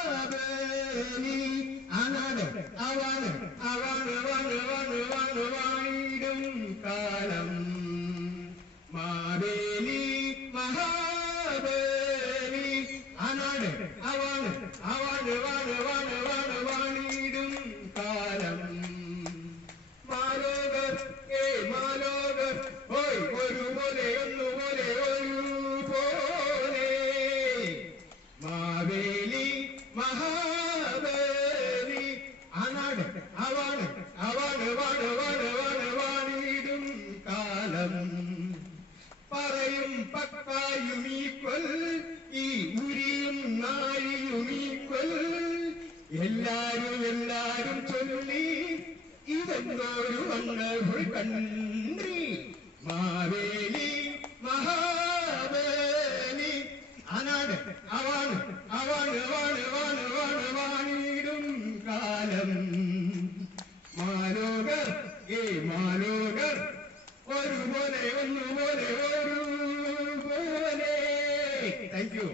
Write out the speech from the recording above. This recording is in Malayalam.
മഹാബലി ആനാട് അവന് അവന് വണ് വണ് വണ് വാണിടും കാലം മാവേലി മഹാബലി ആനാട് അവന് അവന് വണ് വണ് വണ് വാണിടും കാലം മാലോകർ മാലോകർ ഓയ് ഒരുപോലെ ഒന്നുപോലെ ഒരുപോലെ മാവേലി മഹാബലി ആനാട് അവന് അവന് വണ് വണ് വണ് വാണിടും കാലം പറയും പക്കായും ഈക്വൽ ഈ ഉരിയും നാഴിയും ഈക്വൽ എല്ലാരും ചൊല്ലി ഇതെന്തോരു വണ്ടർഫുൾ കൺട്രി മാവേലി മഹാബലി ആനാട് അവന് അവന് വണ് വണ് വണ് വാണിടും കാലം മാലോകർ മാലോകർ ഒരുപോലെ ഒന്നുപോലെ ഒരുപോലെ. Thank you.